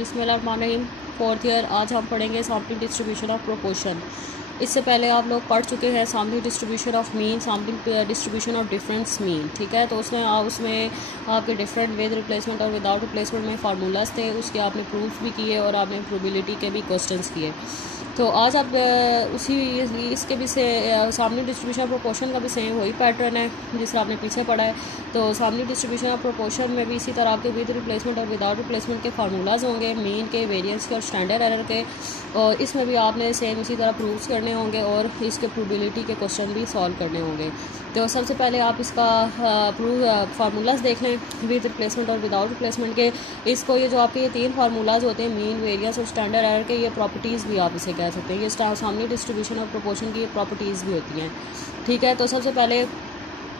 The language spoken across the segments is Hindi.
बिस्मिल्लाहिर्रहमानिर्रहीम। Fourth year. आज हम पढ़ेंगे सैम्पलिंग डिस्ट्रीब्यूशन ऑफ प्रोपोर्शन। इससे पहले आप लोग पढ़ चुके हैं sampling distribution of mean, sampling distribution of difference mean. ठीक है, तो उसमें आपके डिफरेंट विद रिप्लेसमेंट और विदाउट रिप्लेसमेंट में फार्मूलाज थे, उसके आपने प्रूफ भी किए और आपने प्रोबेबिलिटी के भी क्वेश्चंस किए। तो आज आप उसी इसके भी से सैम्पलिंग डिस्ट्रीब्यूशन ऑफ प्रोपोर्शन का भी सेम वही पैटर्न है जिस तरह आपने पीछे पढ़ा है। तो सैम्पलिंग डिस्ट्रीब्यूशन ऑफ प्रोपोर्शन में भी इसी तरह आपके विद रिप्लेसमेंट और विदाउट रिप्लेसमेंट के फार्मूलाज होंगे, मीन के, वेरिएंस के और स्टैंडर्ड एरर के। और इसमें भी आपने सेम इसी तरह प्रूफ्स करने होंगे और इसके प्रोबेबिलिटी के क्वेश्चन भी सॉल्व करने होंगे। तो सबसे पहले आप इसका फार्मूलाज देख लें विद रिप्लेसमेंट और विदाउट रिप्लेसमेंट के। इसको ये जो आपके ये तीन फार्मूलाज होते हैं, मीन, वेरिएंस और स्टैंडर्ड एरर के, ये प्रॉपर्टीज़ भी आप इसे कह सकते हैं। ये सैम्पलिंग डिस्ट्रीब्यूशन और प्रोपोर्शन की प्रॉपर्टीज़ भी होती हैं। ठीक है, तो सबसे पहले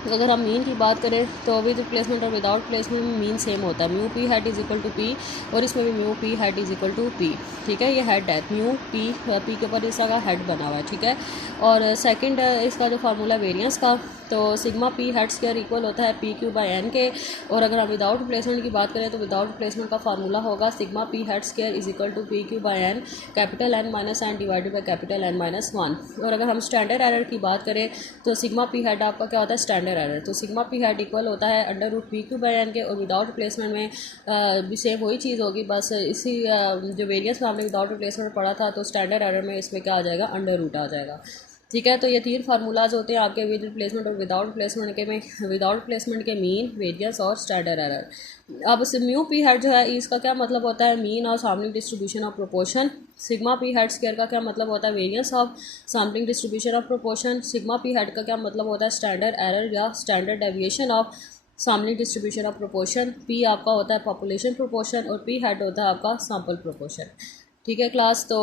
अगर हम मीन की बात करें तो विद रिप्लेसमेंट और विदाउट रिप्लेसमेंट में मीन सेम होता है, mu P head is equal to P, और इसमें भी mu P head is equal to P. ठीक है, ये हेड है, म्यू पी के ऊपर इसका हेड बना हुआ है। ठीक है, और सेकंड इसका जो फार्मूला वेरिएंस का, तो sigma P head square equal होता है पी क्यू बाई एन के। और अगर हम विदाउट रिप्लेसमेंट की बात करें तो विदाउट रिप्लेसमेंट का फार्मूला होगा sigma P head square is equal to P Q by N, capital N minus N divided by capital N minus one. और अगर हम स्टैंडर्ड एरर की बात करें तो सिग्मा पी हेड आपका क्या होता है, स्टैंडर्ड एरर। तो सिग्मा पी हेड इक्वल होता है under root P Q by N के। और विदाउट रिप्लेसमेंट में भी सेम वही चीज़ होगी, बस इसी जो वेरिएंस में हमने विदाउट रिप्लेसमेंट पढ़ा था, तो स्टैंडर्ड एरर में इसमें क्या आ जाएगा, अंडर रूट आ जाएगा। ठीक है, तो ये तीन फार्मूलाज होते हैं आपके विद रिप्लेसमेंट और विदाउट रिप्लेसमेंट के में, विदाउट रिप्लेसमेंट के मीन, वेरिएंस और स्टैंडर्ड एरर। अब म्यू पी हेड जो है इसका क्या मतलब होता है, मीन और sampling distribution of proportion. Sigma P head square का क्या मतलब होता है, variance of sampling distribution of proportion. Sigma P head का क्या मतलब होता है, स्टैंडर्ड एरर या standard deviation of sampling distribution of proportion. P आपका होता है पॉपुलेशन प्रोपोर्शन और पी हेड होता है आपका सैम्पल प्रोपोर्शन। ठीक है क्लास, तो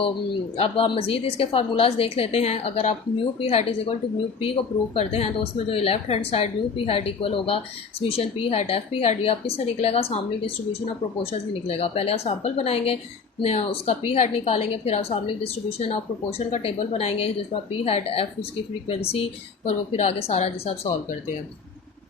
अब हम मज़ीद इसके फार्मूलाज देख लेते हैं। अगर आप mu P head is equal to mu P को प्रूव करते हैं तो उसमें जो left hand side mu P head equal होगा summation P head F P head, ये आप किससे निकलेगा, सैम्पलिंग डिस्ट्रीब्यूशन ऑफ प्रोपोर्शन से निकलेगा। पहले आप सैम्पल बनाएंगे, उसका पी हेड निकालेंगे, फिर आप सैम्पलिंग डिस्ट्रीब्यूशन ऑफ प्रोपोर्शन का टेबल बनाएंगे जिसमें पी हेड एफ उसकी फ्रीक्वेंसी और वो फिर आगे सारा जैसा आप सॉल्व करते हैं।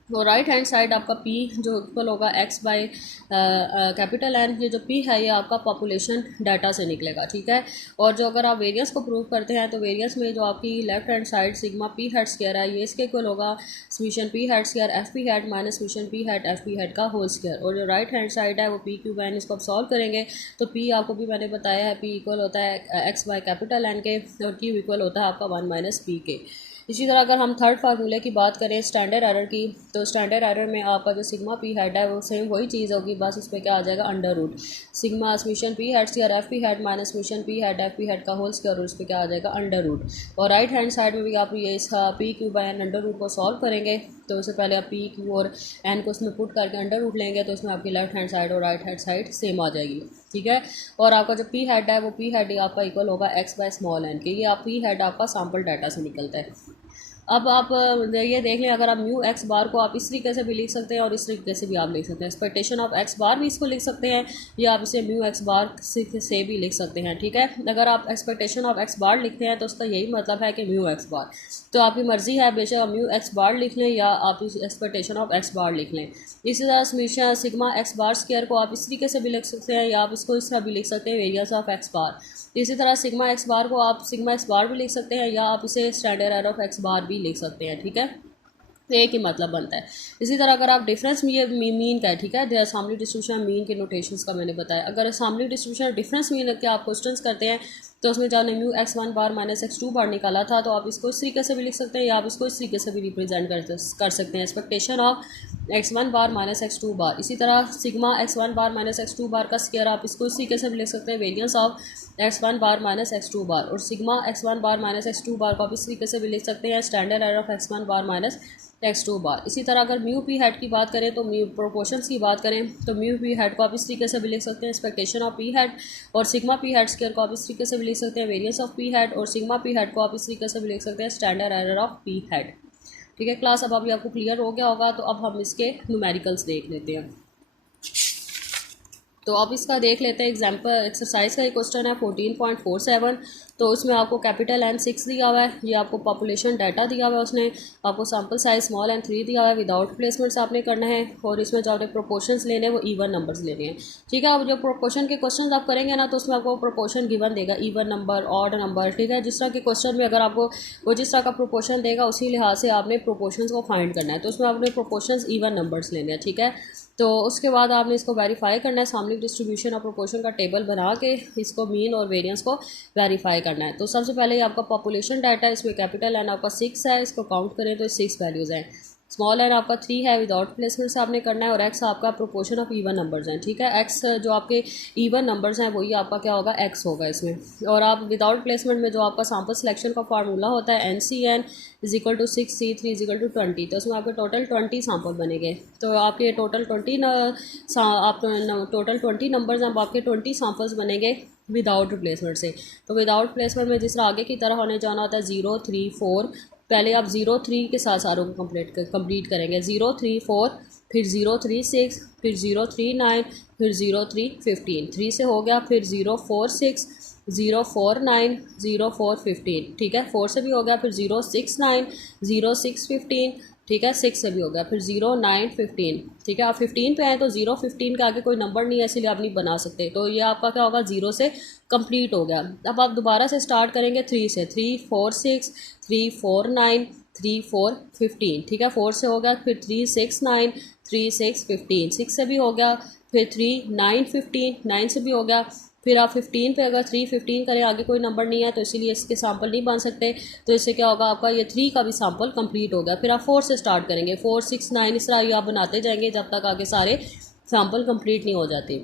तो राइट हैंड साइड आपका पी जो इक्वल होगा एक्स बाई कैपिटल एन, ये जो पी है ये आपका पॉपुलेशन डाटा से निकलेगा। ठीक है, और जो अगर आप वेरिएंस को प्रूव करते हैं तो वेरिएंस में जो आपकी left hand side sigma P head square है ये इसके इक्वल होगा summation P head square F P head minus summation P head F P head का होल स्क्वायर। और जो राइट हैंड साइड है वो पी क्यू बाई एन, इसको आप सॉल्व करेंगे तो पी आपको भी मैंने बताया है पी इक्वल होता है एक्स बाई कैपिटल एन के और क्यू इक्वल होता है आपका वन माइनस पी के। इसी तरह अगर हम थर्ड फार्मूले की बात करें स्टैंडर्ड एरर की, तो स्टैंडर्ड एरर में आपका जो सिग्मा पी हेड है वो सेम वही चीज़ होगी, बस उस पर क्या आ जाएगा, under root sigma summation P head square F P head minus summation P head F P head का होल स्क्वायर, और उस पर क्या आ जाएगा, अंडर रूट। और राइट हैंड साइड में भी आप ये इसका P Q by N under root को सॉल्व करेंगे तो उससे पहले आप पी क्यू और एन को उसमें पुट करके अंडर रूट लेंगे तो उसमें आपकी लेफ्ट हैंड साइड और राइट हैंड साइड सेम आ जाएगी। ठीक है, और आपका जो पी हेड है वो पी हेड आपका इक्वल होगा एक्स बाय स्मॉल एन के। ये आप पी हेड आपका सैम्पल डाटा से निकलता है। अब आप ये देख लें, अगर आप म्यू एक्स बार को आप इस तरीके से भी लिख सकते हैं और इस तरीके से भी आप लिख सकते हैं, एक्सपेक्टेशन ऑफ एक्स बार भी इसको लिख सकते हैं या आप इसे म्यू एक्स बार से भी लिख सकते हैं। ठीक है, अगर आप एक्सपेक्टेशन ऑफ एक्स बार लिखते हैं तो उसका यही मतलब है कि म्यू एक्स बार, तो आपकी मर्ज़ी है बेशक आप म्यू एक्स बार लिख लें या आप एक्सपेक्टेशन ऑफ एक्स बार लिख लें। इसी तरह summation sigma x bar square को आप इस तरीके से भी लिख सकते हैं या आप इसको इस तरह भी लिख सकते हैं, वेरिएंस ऑफ एक्स बार। इसी तरह सिग्मा एक्स बार को आप सिग्मा एक्स बार भी लिख सकते हैं या आप इसे स्टैंडर्ड एरर ऑफ एक्स बार भी लिख सकते हैं। ठीक है, तो एक ही मतलब बनता है। इसी तरह अगर आप डिफरेंस ये मीन का है, ठीक है, सैम्पलिंग डिस्ट्रीब्यूशन मीन के नोटेशंस का मैंने बताया। अगर सैम्पलिंग डिस्ट्रीब्यूशन डिफरेंस मीन के आप क्वेश्चंस करते हैं तो उसमें जब mu X one bar minus X two bar निकाला था तो आप इसको इस तरीके से भी लिख सकते हैं या आप इसको इस तरीके से भी रिप्रेजेंट कर सकते हैं, expectation of X one bar minus X two bar. इसी तरह sigma X one bar minus X two bar का स्क्वायर आप इसको इस तरीके से भी लिख सकते हैं, variance of X one bar minus X two bar. और sigma X one bar minus X two bar को आप इस तरीके से भी लिख सकते हैं, standard error of X one bar minus X two bar. इसी तरह अगर म्यू पी हेड की बात करें तो म्यू प्रोपोर्शंस की बात करें तो म्यू पी हेड को आप इस तरीके से भी लिख सकते हैं, एक्सपेक्टेशन ऑफ पी हेड। और सिग्मा पी हेड स्क्वायर को आप इस तरीके से भी लिख सकते हैं, वेरिएंस ऑफ पी हेड। और सिग्मा पी हेड को आप इस तरीके से भी लिख सकते हैं, standard error of P head. ठीक है क्लास, अब अभी आपको क्लियर हो गया होगा। तो अब हम इसके न्यूमेरिकल्स देख लेते हैं। तो अब इसका देख लेते हैं एग्जाम्पल एक्सरसाइज का एक क्वेश्चन है 14.47। तो उसमें आपको कैपिटल N 6 दिया हुआ है, ये आपको पॉपुलेशन डाटा दिया हुआ है, उसने आपको सैम्पल साइज स्मॉल n 3 दिया हुआ है, विदाउट प्लेसमेंट्स आपने करना है, और इसमें जो आपने प्रोपोर्शंस लेने हैं वो इवन नंबर्स लेने हैं। ठीक है, अब जो प्रोपोर्शन के क्वेश्चन आप करेंगे ना तो उसमें आपको प्रोपोर्शन गिवन देगा, इवन नंबर, ऑड नंबर। ठीक है, जिस तरह के क्वेश्चन में अगर आपको वो जिस तरह का प्रोपोर्शन देगा उसी लिहाज से आपने प्रोपोर्शंस को फाइंड करना है। तो उसमें आपने प्रोपोर्शंस इवन नंबर्स लेने हैं। ठीक है, तो उसके बाद आपने इसको वेरीफाई करना है, सामने डिस्ट्रीब्यूशन और प्रोपोर्शन का टेबल बना के इसको मीन और वेरिएंस को वेरीफाई करना है। तो सबसे पहले आपका पॉपुलेशन डाटा है, इसमें कैपिटल N आपका 6 है, इसको काउंट करें तो 6 वैल्यूज़ हैं। स्मॉल n आपका 3 है, विदाउट प्लेसमेंट से आपने करना है, और x आपका प्रोपोर्शन ऑफ इवन नंबर्स हैं। ठीक है, x जो आपके इवन नंबर्स हैं वही आपका क्या होगा, x होगा इसमें। और आप विदाउट प्लेसमेंट में जो आपका सैम्पल सिलेक्शन का फार्मूला होता है NCN = 6 C3 = 20, तो उसमें आपके टोटल 20 सैम्पल बनेंगे। तो आपके टोटल 20 नंबर्स हैं, अब आपके 20 सैम्पल्स बनेंगे विदाउट रिप्लेसमेंट से। तो विदाउट प्लेसमेंट में जिस तरह आगे की तरह होने जाना होता है 0 3 4, पहले आप 0 3 के साथ सारों को कंप्लीट करेंगे, 0 3 4, फिर 0 3 6, फिर 0 3 9, फिर 0 3 15, 3 से हो गया, फिर 0 4 6, 0 4 9, 0 4 15। ठीक है, 4 से भी हो गया, फिर 0 6 9, 0 6 15। ठीक है, 6 से भी हो गया, फिर 0 9 15। ठीक है, आप 15 पे आए तो 0 15 के आगे कोई नंबर नहीं है, इसलिए आप नहीं बना सकते। तो ये आपका क्या होगा, 0 से कंप्लीट हो गया। अब आप दोबारा से स्टार्ट करेंगे 3 से, 3 4 6, 3 4 9, 3 4 15। ठीक है, 4 से हो गया, फिर 3 6 9, 3 6 15, 6 से भी हो गया, फिर 3 9 15, 9 से भी हो गया, फिर आप 15 पे अगर 3 15 करें, आगे कोई नंबर नहीं है तो इसीलिए इसके सैम्पल नहीं बन सकते। तो इससे क्या होगा, आपका ये 3 का भी सैम्पल कंप्लीट हो गया। फिर आप 4 से स्टार्ट करेंगे, 4 6 9, इस तरह ये आप बनाते जाएंगे जब तक आगे सारे सैम्पल कंप्लीट नहीं हो जाते।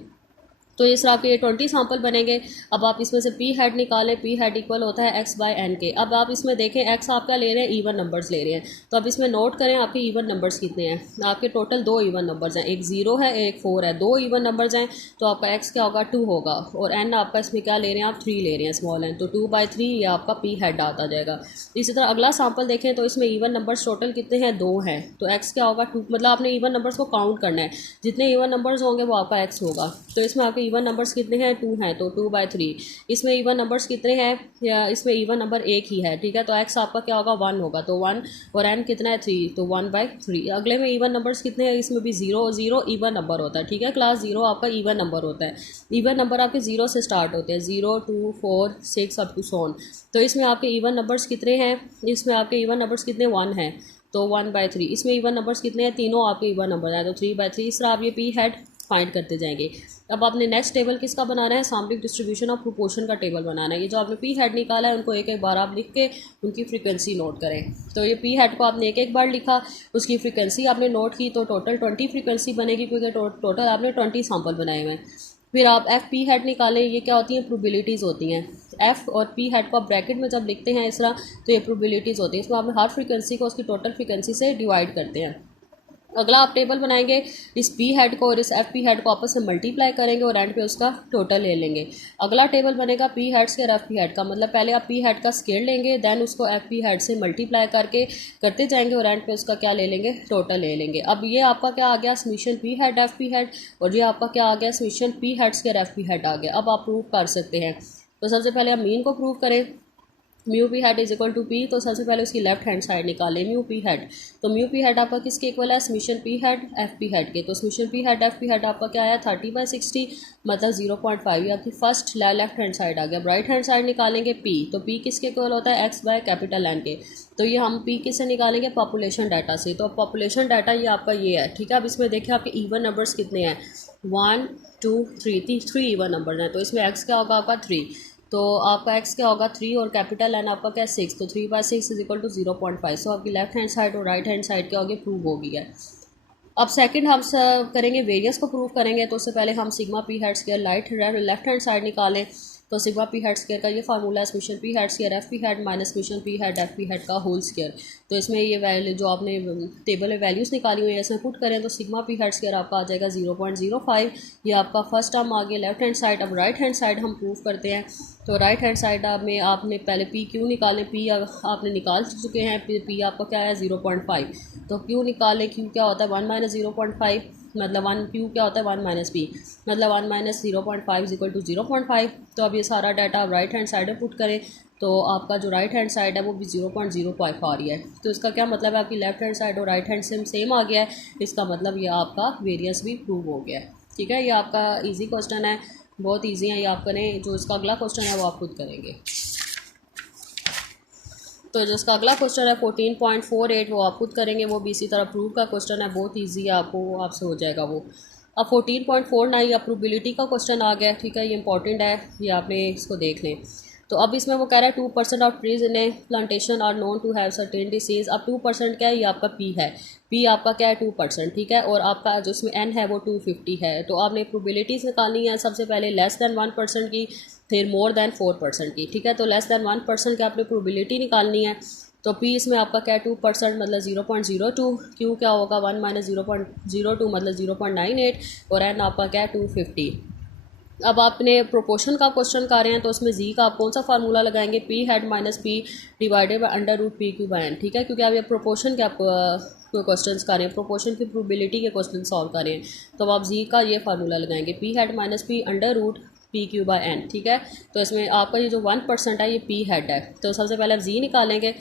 तो इस तरह के ये 20 सैम्पल बनेंगे। अब आप इसमें से पी हेड निकालें, पी हेड इक्वल होता है x/n के। अब आप इसमें देखें x आप क्या ले रहे हैं, इवन नंबर्स ले रहे हैं। तो अब इसमें नोट करें आपके इवन नंबर्स कितने हैं। आपके टोटल 2 इवन नंबर्स हैं, एक 0 है एक 4 है, 2 इवन नंबर्स हैं। तो आपका x क्या होगा, 2 होगा, और n आपका इसमें क्या ले रहे हैं, आप 3 ले रहे हैं, स्मॉल n। तो 2/3 ये आपका पी हेड आता जाएगा। इसी तरह अगला सैम्पल देखें तो इसमें इवन नंबर्स टोटल कितने हैं, 2 हैं। तो x क्या होगा, 2, मतलब आपने इवन नंबर्स को काउंट करना है, जितने इवन नंबर्स होंगे वो आपका x होगा। तो इसमें आपके इवन नंबर्स कितने हैं, 2 हैं, तो 2/3। इसमें इवन नंबर्स कितने हैं, या इसमें इवन नंबर एक ही है। ठीक है, तो x आपका क्या होगा, 1 होगा, तो 1, और n कितना है, 3, तो 1/3। अगले में इवन नंबर्स कितने हैं, इसमें भी 0 0 इवन नंबर होता है। ठीक है, क्लास 0 आपका इवन नंबर होता है। इवन नंबर आपके 0 से स्टार्ट होते हैं, 0 2 4 6 अप टू सो ऑन। तो इसमें आपके इवन नंबर्स कितने हैं, इसमें आपके इवन नंबर्स कितने, 1 हैं, तो 1/3। इसमें इवन नंबर्स कितने हैं, तीनों आपके इवन नंबर हैं, तो 3/3। इस तरह आप ये पी हेड फाइंड करते जाएंगे। अब आपने नेक्स्ट टेबल किसका बनाना है, सैम्पलिंग डिस्ट्रीब्यूशन और प्रोपोर्शन का टेबल बनाना है। ये जो आपने पी हेड निकाला है उनको एक एक बार आप लिख के उनकी फ्रीक्वेंसी नोट करें। तो ये पी हेड को आपने एक एक बार लिखा, उसकी फ्रीक्वेंसी आपने नोट की, तो टोटल 20 फ्रीक्वेंसी बनेगी, क्योंकि टोटल आपने 20 सैम्पल बनाए हुए हैं। फिर आप एफ पी हेड निकालें, ये क्या होती हैं, प्रोबेबिलिटीज़ होती हैं। एफ और पी हेड को आप ब्रैकेट में जब लिखते हैं इस तरह, तो ये प्रोबेबिलिटीज़ होती हैं। इसमें आप हर फ्रीक्वेंसी को उसकी टोटल फ्रीक्वेंसी से डिवाइड करते हैं। अगला आप टेबल बनाएंगे, इस पी हेड को और इस एफ पी हेड को आपस में मल्टीप्लाई करेंगे और एंड पे उसका टोटल ले लेंगे। अगला टेबल बनेगा P head square F P head का, मतलब पहले आप पी हेड का स्केयर लेंगे, देन उसको एफ पी हेड से मल्टीप्लाई करके करते जाएंगे और एंड पे उसका क्या ले लेंगे, टोटल ले लेंगे। अब ये आपका क्या आ गया, summation P head F P head, और ये आपका क्या आ गया, summation P head square F P head आ गया। अब आप प्रूव कर सकते हैं। तो सबसे पहले आप मीन को प्रूव करें, म्यू पी हेड = पी। तो सबसे पहले उसकी लेफ्ट हैंड साइड निकालें, म्यू पी हेड। तो म्यू पी हेड आपका किसके इक्वल है, summation P head F P head के। तो summation P head F P head आपका क्या आया, 30/60, मतलब 0.5। ये आपकी फर्स्ट लेफ्ट हैंड साइड आ गया। राइट हैंड साइड निकालेंगे पी, तो पी किसके इक्वल होता है, x/N के। तो ये हम पी किससे निकालेंगे, पॉपुलेशन डाटा से। तो पॉपुलेशन डाटा ये आपका ये है। ठीक है, अब इसमें देखिए आपके इवन नंबर्स कितने हैं, 1 2 3 इवन नंबर हैं। तो इसमें x क्या होगा आपका 3, तो आपका x क्या होगा 3, और कैपिटल N आपका क्या 6, तो 3/6 = 0.5। सो आपकी लेफ्ट हैंड साइड और राइट हैंड साइड के आगे प्रूव हो गई है। अब सेकंड हम करेंगे वेरियंस को प्रूव करेंगे। तो उससे पहले हम sigma P head square left hand side निकालें। तो सिग्मा पी हेड स्केयर का ये फार्मूला है, summation P head square F P head minus summation P head F P head का होल स्केयर। तो इसमें ये वैल्यू जो आपने टेबल में वैल्यूज़ निकाली हुई है इसमें पुट करें, तो सिग्मा पी हेड स्केयर आपका आ जाएगा 0.05। ये आपका फर्स्ट टर्म आ गया लेफ्ट हैंड साइड। अब राइट हैंड साइड हम प्रूव करते हैं। तो राइट हैंड साइड में आपने पहले पी क्यू निकालें, पी आपने निकाल चुके हैं, पी आपका क्या है 0.5। तो क्यू निकालें, क्यू क्या होता है 1 - 0.5, मतलब 1 क्यू क्या होता है 1 माइनस पी, मतलब 1 माइनस 0.5 इक्वल टू 0.5। तो अब ये सारा डाटा आप राइट हैंड साइड में पुट करें तो आपका जो राइट हैंड साइड है वो भी 0.05 आ रही है। तो इसका क्या मतलब है, आपकी लेफ्ट हैंड साइड और राइट हैंड सेम आ गया है, इसका मतलब ये आपका वेरियंस भी प्रूव हो गया है। ठीक है, ये आपका इजी क्वेश्चन है, बहुत इजी है ये। आप करें, जो इसका अगला क्वेश्चन है वो आप खुद करेंगे। तो जो इसका अगला क्वेश्चन है 14.48 वो आप खुद करेंगे, वो भी इसी तरह प्रूव का क्वेश्चन है, बहुत इजी है, आपको आपसे हो जाएगा वो। अब 14.49 या प्रोबेबिलिटी का क्वेश्चन आ गया। ठीक है, ये इंपॉर्टेंट है, ये आपने इसको देख लें। तो अब इसमें वो कह रहा है 2% of trees in a plantation are known to have certain disease. अब 2% क्या है, ये आपका पी है, पी आपका क्या है 2%। ठीक है, और आपका जो इसमें एन है वो 250 है। तो आपने प्रोबेबिलिटीज़ निकालनी है, सबसे पहले लेस दैन 1% की, फिर मोर दैन 4% की। ठीक है, तो लेस दैन 1% की आपने प्रोबेबिलिटी निकालनी है। तो पी इसमें आपका क्या है 2% मतलब 0.02, क्यू क्या होगा 1 माइनस 0.02 मतलब 0.98, और एन आपका क्या है 250। अब आपने प्रोपोर्शन का क्वेश्चन कर रहे हैं तो उसमें जी का आप कौन सा फार्मूला लगाएंगे, P head minus P divided by under root P Q by N. ठीक है, क्योंकि आप ये प्रोपोर्शन के आप क्वेश्चन कर रहे हैं, प्रोपोर्शन की प्रोबेबिलिटी के क्वेश्चन सॉल्व कर रहे हैं, तो आप जी का ये फार्मूला लगाएंगे, P head minus P under root P Q by N. ठीक है, तो इसमें आपका ये जो 1% है ये पी हेड है, तो सबसे पहले आप जी निकालेंगे।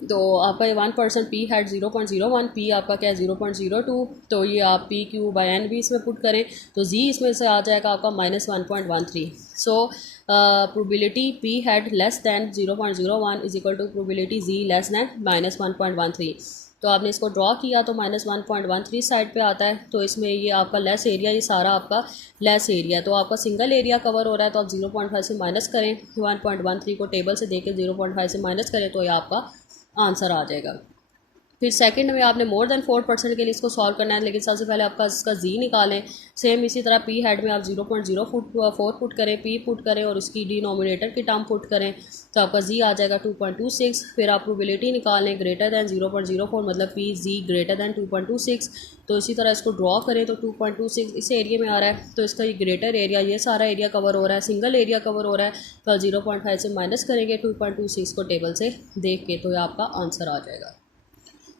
तो आपका ये 1% पी हेड 0.01, पी आपका क्या है 0.02, तो ये आप पी क्यू बाय एन भी इसमें पुट करें तो जी इसमें से आ जाएगा आपका -1.13। So probability P head less than 0.01 is equal to probability Z less than -1.13। तो आपने इसको ड्रॉ किया तो -1.13 साइड पे आता है, तो इसमें ये आपका लेस एरिया, ये सारा आपका लेस एरिया, तो आपका सिंगल एरिया कवर हो रहा है, तो आप 0.5 से माइनस करें, 1.13 को टेबल से देके 0.5 से माइनस करें तो ये आपका आंसर आ जाएगा। फिर सेकंड में आपने मोर देन 4% के लिए इसको सॉल्व करना है, लेकिन सबसे पहले आपका इसका जी निकालें। सेम इसी तरह पी हेड में आप 0.04 पुट करें, पी पुट करें और उसकी डिनोमिनेटर की टर्म पुट करें, तो आपका जी आ जाएगा 2.26। फिर आप प्रोबेबिलिटी निकालें ग्रेटर दैन 0.04 मतलब पी जी ग्रेटर दैन 2.26। तो इसी तरह इसको ड्रॉ करें तो 2.26 इस एरिया में आ रहा है, तो इसका ये ग्रेटर एरिया, ये सारा एरिया कवर हो रहा है, सिंगल एरिया कवर हो रहा है, तो 0.5 से माइनस करेंगे 2.26 को टेबल से देख के, तो ये आपका आंसर आ जाएगा।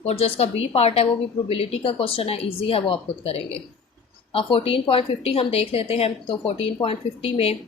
और जो इसका बी पार्ट है वो भी प्रोबेबिलिटी का क्वेश्चन है, इजी है, वो आप खुद करेंगे। अब 14.50 हम देख लेते हैं। तो 14.50 में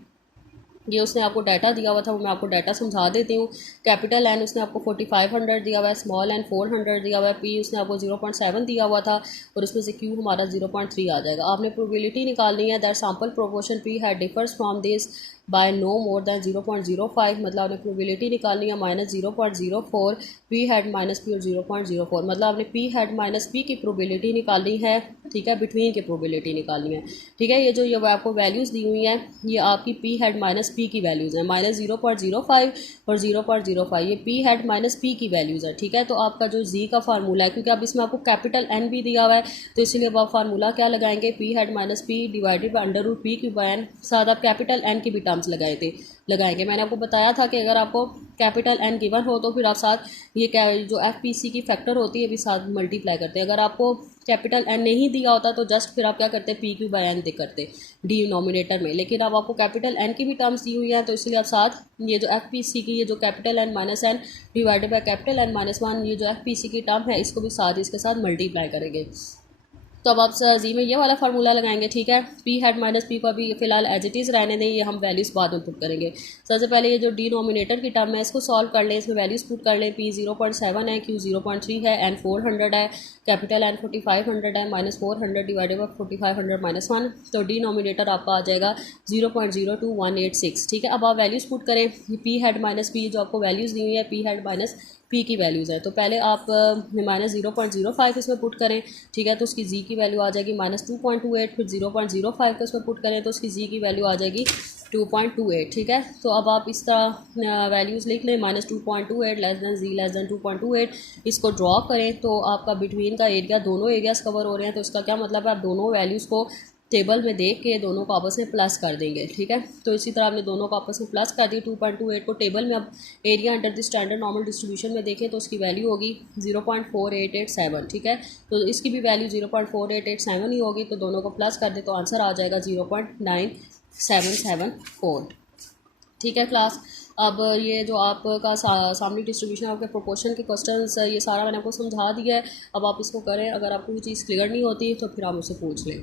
ये उसने आपको डाटा दिया हुआ था, वो मैं आपको डाटा समझा देती हूँ। कैपिटल एन उसने आपको 4500 दिया हुआ है, स्मॉल एन 400 दिया हुआ है, पी उसने आपको 0.7 दिया हुआ था, और उसमें से क्यू हमारा 0.3 आ जाएगा। आपने प्रोबेबिलिटी निकालनी है that sample proportion P head differs from this by no more than 0.05, मतलब आपने प्रोबेबिलिटी निकालनी है -0.04, पी हेड माइनस पी और 0.04, मतलब आपने पी हेड माइनस पी की प्रोबेबिलिटी निकालनी है। ठीक है, बिटवीन की प्रोबेबिलिटी निकालनी है। ठीक है, ये जो ये आपको वैल्यूज़ दी हुई हैं ये आपकी पी हेड माइनस पी की वैल्यूज़ हैं, -0.05 और 0.05, ये पी हेड माइनस पी की वैल्यूज़ है। ठीक है, तो आपका जो जी का फार्मूला है, क्योंकि अब इसमें आपको कैपिटल एन भी दिया हुआ है, तो इसलिए अब आप फार्मूला क्या लगाएंगे, P head minus P divided by under root P Q by N, साथ आप कैपिटल एन की भी टर्म्स लगाएंगे। मैंने आपको बताया था कि अगर आपको कैपिटल एन गिवन हो तो फिर आप साथ ये जो एफपीसी की फैक्टर होती है भी साथ मल्टीप्लाई करते हैं। अगर आपको कैपिटल एन नहीं दिया होता तो जस्ट फिर आप क्या करते हैं, पी क्यू बाय एन करते डिनोमिनेटर में, लेकिन अब आपको कैपिटल एन की भी टर्म्स दी हुई है, तो इसलिए आप साथ ये जो एफपीसी की ये जो capital N minus N divided by capital N minus 1 ये जो एफपीसी की टर्म है इसको भी साथ इसके साथ मल्टीप्लाई करेंगे। तो अब आप जी में ये वाला फार्मूला लगाएंगे। ठीक है, पी हेड माइनस पी को अभी फिलहाल एज इट इज़ रहने दें, ये हम वैल्यूज़ बाद में पुट करेंगे। सबसे पहले ये जो डिनोमिनेटर की टर्म है इसको सॉल्व कर लें, इसमें वैल्यूज़ पुट कर लें। पी 0.7 है, क्यू 0.3 है, एन 400 है, कैपिटल एन 4500 है, -400 डिवाइडेड बाई 4500 -1, तो डिनोमिनेटर आपका आ जाएगा 0.02186। ठीक है, अब आप वैल्यूज़ पुट करें, पी हेड माइनस पी जो आपको वैल्यूज़ दी हुई है पी हेड माइनस पी की वैल्यूज़ है, तो पहले आप -0.05 इसमें पुट करें। ठीक है, तो उसकी जी की वैल्यू आ जाएगी -2.28, फिर 0.05 का इसमें पुट करें तो उसकी जी की वैल्यू आ जाएगी 2.28। ठीक है, तो अब आप इस तरह वैल्यूज़ लिख लें, -2.28 लेस दैन जी लेस दैन 2.28, इसको ड्रॉ करें तो आपका बिटवीन का एरिया, दोनों एरियाज़ कवर हो रहे हैं, तो इसका क्या मतलब है, आप दोनों वैल्यूज़ को टेबल में देख के दोनों को आपस में प्लस कर देंगे। ठीक है, तो इसी तरह आपने दोनों को आपस में प्लस कर दी। 2.28 को टेबल में अब area under the standard normal distribution में देखें तो उसकी वैल्यू होगी 0.4887। ठीक है, तो इसकी भी वैल्यू 0.4887 ही होगी, तो दोनों को प्लस कर दे तो आंसर आ जाएगा 0.9774। ठीक है क्लास। अब ये जो आपका सामने डिस्ट्रीब्यूशन आपके प्रोपोर्शन के क्वेश्चंस ये सारा मैंने आपको समझा दिया है। अब आप इसको करें, अगर आपको कोई चीज़ क्लियर नहीं होती तो फिर आप मुझसे पूछ लें।